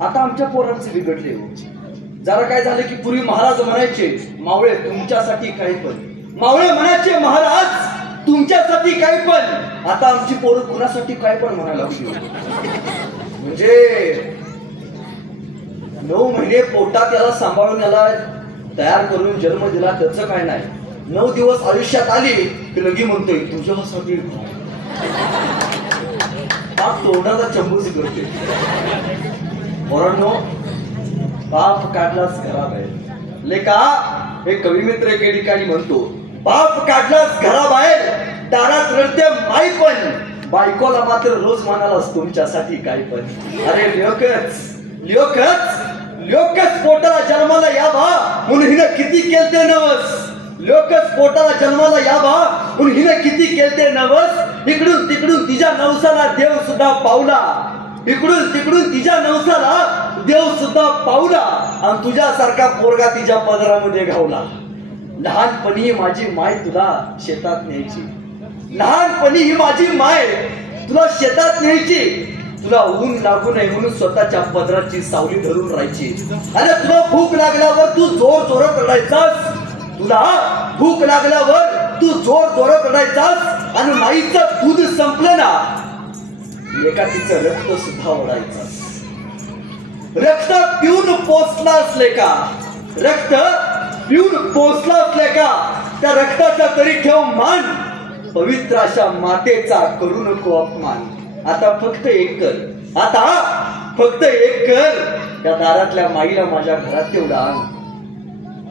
आता आमच्या पोरांचे बिघडले हो. जरा काय झालं की पूर्वी महाराज म्हणायचे मावळे तुमच्यासाठी काही पण, मावळे म्हणायचे महाराज तुमच्यासाठी काही पण. आता आमची पोरं कुणासाठी काय पण म्हणायला लागली. म्हणजे 9 महिने पोटात याला सांभाळून याला तयार करून जन्म दिला त्याचं काय नाही. 9 दिवस आयुष्यात आली की लगी म्हणतोय तुझ्यासाठी तोंडाचा चंबूच करते. पोरांनो बाप काढलाच घराबाहेर. लेका हे कवी मित्र एके ठिकाणी म्हणतो बाप काढलाच घराबाहेर दारात रडते माई पण, बायकोला मात्र रोज म्हणालास तुमच्यासाठी काय पण. अरे लोकच पोटाला जन्माला यावा म्हणून हिनं किती केलते नवस. लोकच पोटाला जन्माला यावा म्हणून हिनं किती केलते नवस. इकडून तिकडून तिच्या नवसाला देव सुद्धा पावला, इकडून तिकडून तिच्या नवसाला देव सुद्धा पावला आणि तुझ्यासारखा पोरगा तिच्या पदरामध्ये घावला. लहानपणी माझी माय तुला शेतात न्यायची, लहानपणी ही माझी माय तुला शेतात न्यायची. तुला ऊन लागू नये म्हणून स्वतःच्या पदराची सावली धरून राहायची. अरे तुला भूक लागल्यावर तू जोर जोरात रडायचास, तुला भूक लागल्यावर तू जोर जोरात रडायचास आणि माईचं दूध संपलं ना एका तिचं रक्त सुद्धा ओढायचं. रक्त पिऊन पोचला असले का, रक्त पिऊन पोचला असले का त्या रक्ताचा तरी ठेव मान. पवित्र अशा मातेचा करू नको अपमान. आता फक्त एक कर, आता फक्त एक कर, या दारातल्या माईला माझ्या घरात तेवढा आण.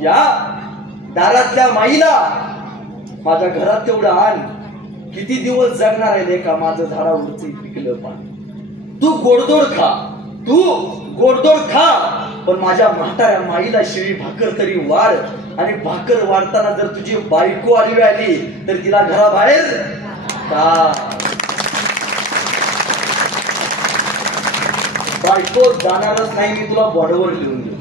या दारातल्या माईला माझ्या घरात तेवढा आण. किती दिवस जगणार आहे लेका माझं झाडावरचं पिकलं पान. तू गोडधोड खा, तू गोडधोड खा, पण माझ्या म्हाताऱ्या माईला शिळी भाकर तरी वाढ. आणि भाकर वाढताना जर तुझी बायको आली तर तिला घराबाहेर का. बायको जाणारच नाही मी तुला बॉर्डवर लिहून देतो.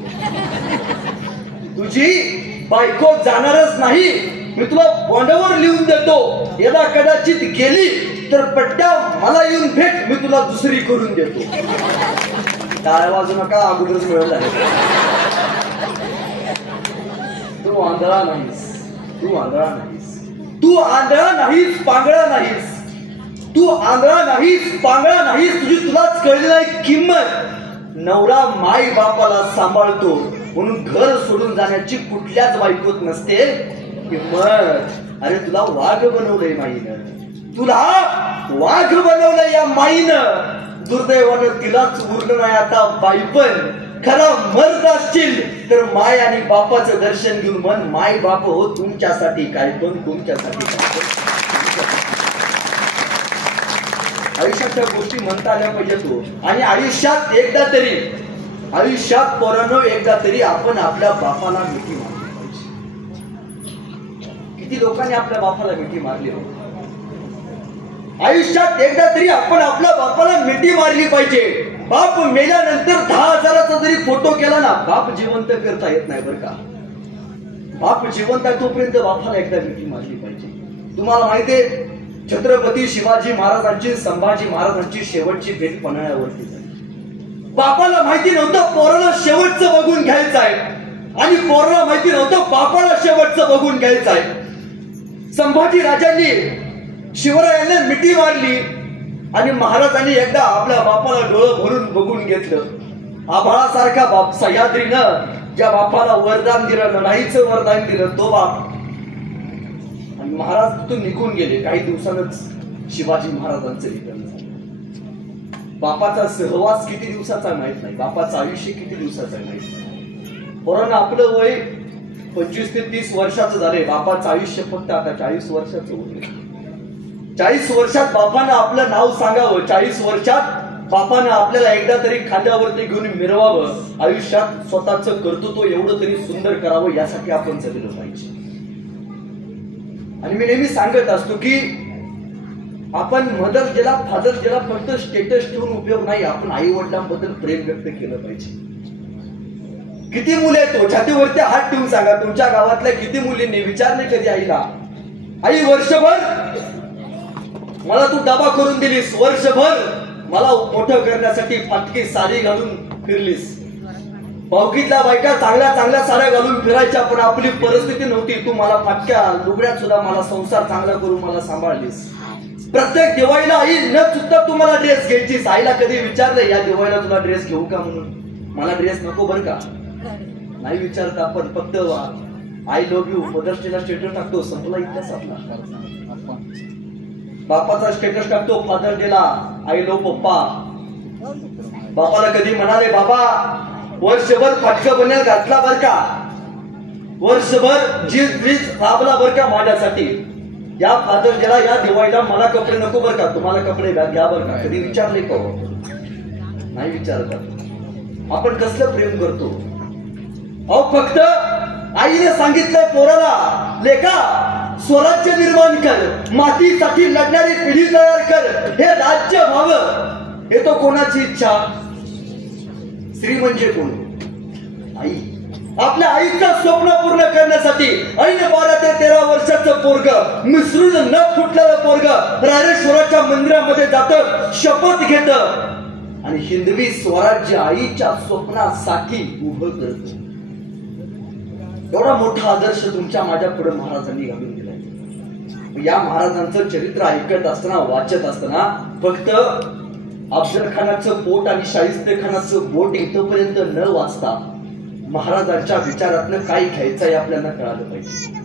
तुझी बायको जाणारच नाही मी तुला बॉन्डवर लिहून देतो. यदा कदाचित गेली तर पट्ट्या मला येऊन भेट, मी तुला दुसरी करून देतो. टाळ्या वाजू नका, अगोदरच मिळत आहे. तू आंधळा नाहीस, तू आंधळा नाहीस, तू आंधळा नाहीस, पांगळा नाहीस, तू आंधळा नाहीस, पांगळा नाहीस. तुझी तुलाच कळली नाही किंमत. नवरा माई बापाला सांभाळतो म्हणून घर सोडून जाण्याची कुठल्याच बायकोत नसते किंमत. अरे तुला वाघ बनवलंय माईनं, तुला वाघ बनवलंय या माईनं. दुर्दैवानं तिलाच उरलं नाही आता बाईपण. खरा मर्द असशील तर माय आणि बापाचं दर्शन घेऊन मन माय बाप हो तुमच्यासाठी काय पण, तुमच्यासाठी काय पण. आयुष्याच्या गोष्टी म्हणता आल्या पाहिजेत हो. आणि आयुष्यात एकदा तरी, आयुष्यात पोरांनो एकदा तरी आपण आपल्या बापाला मिठी मारली पाहिजे. किती लोकांनी आपल्या बापाला मिठी मारली हो. आयुष्यात एकदा तरी आपण आपल्या बापाला मिठी मारली पाहिजे. बाप मेल्यानंतर 10,000चा जरी फोटो केला ना बाप जिवंत करता येत नाही बरं का. बाप जिवंत आहे तोपर्यंत बापाला एकदा मिठी मारली पाहिजे. तुम्हाला माहितीये छत्रपती शिवाजी महाराजांची, संभाजी महाराजांची शेवटची भेट पन्हाळ्यावरती झाली. बापाला माहिती नव्हतं पोराला शेवटचं बघून घ्यायचं आहे आणि पोराला माहिती नव्हतं बापाला शेवटचं बघून घ्यायचं आहे. संभाजी राजांनी शिवरायांना मिठी मारली आणि महाराजांनी एकदा आपल्या बापाला डोळं भरून बघून घेतलं. आभाळासारखा बाप सह्याद्रीनं ज्या बापाला वरदान दिलं, नाहीचं वरदान दिलं तो बाप. आणि महाराज तिथून निघून गेले. काही दिवसांच शिवाजी महाराजांचं निधन झालं. बापाचा सहवास किती दिवसाचा माहित नाही, बापाचं आयुष्य किती दिवसाचं माहित नाही. पोरांना आपलं वय 25 ते 30 वर्षाचं झालंय, बापाचं आयुष्य फक्त आता 40 वर्षाचं होतं. 40 वर्षात बापानं आपलं नाव सांगावं, 40 वर्षात बापानं आपल्याला एकदा तरी खांद्यावरती घेऊन मिरवावं. आयुष्यात स्वतःचं कर्तृत्व एवढं तरी सुंदर करावं यासाठी आपण जगलं पाहिजे. आणि मी नेहमी सांगत असतो की आपण मदर जेला, फादर जेला फक्त स्टेटस ठेवून उपयोग नाही. आपण आई वडिलांबद्दल प्रेम व्यक्त केलं पाहिजे. किती मुले आहेत, छातीवरती हात ठेवून सांगा तुमच्या गावातल्या किती मुलींनी विचारले कधी आईला, आई वर्षभर मला तू डबा करून दिलीस, वर्षभर मला मोठं करण्यासाठी फाटकी साडी घालून फिरलीस. भावकीतल्या बायका चांगल्या चांगल्या साड्या घालून फिरायच्या, पण आपली परिस्थिती नव्हती. तू मला फाटक्या लुगड्यात सुद्धा मला संसार चांगला करून मला सांभाळलीस. प्रत्येक दिवाळीला आई न चुकता तू मला ड्रेस घ्यायचीस. आईला कधी विचारलं या दिवाळीला तुला ड्रेस घेऊ का म्हणून? मला ड्रेस नको बर का, नाही विचारत आपण. फक्त आय लव्ह यू मदर्स डेला स्टेटस टाकतो, संपला इतिहास आपला. बापाचा स्टेटस टाकतो फादर डेला, आय लव्ह पप्पा. बापाला कधी म्हणाले बाबा वर्षभर फाटकं बनेल घातला बर का, वर्षभर जीज राबला बर का माझ्यासाठी. या फादर डेला या दिवाळीला मला कपडे नको बर का, तुम्हाला कपडे घ्या बर का. कधी विचारले का? नाही विचारत. आपण कसलं प्रेम करतो? अहो फक्त आईने सांगितलंय पोराला, लेका स्वराज्य निर्माण कर, मातीसाठी लढणारी पिढी तयार कर, हे राज्य व्हावं. हे तो कोणाची इच्छा? स्त्री म्हणजे कोण? आई. आपल्या आईचं स्वप्न पूर्ण करण्यासाठी आईने 12 ते 13 वर्षाचं पोरग, मिसळून न फुटलेलं पोरग रायरेश्वराच्या मंदिरामध्ये जातं, शपथ घेत आणि हिंदवी स्वराज्य आईच्या स्वप्नासाठी उभं करत. एवढा मोठा आदर्श तुमच्या माझ्या पुढे महाराजांनी घालून दिलाय. या महाराजांचं चरित्र ऐकत असताना, वाचत असताना फक्त अफजल खानाचं बोट आणि शाहिस्ते खानाचं बोट इथपर्यंत न वाचता महाराजांच्या विचारातनं काय घ्यायचं हे आपल्याला कळालं पाहिजे.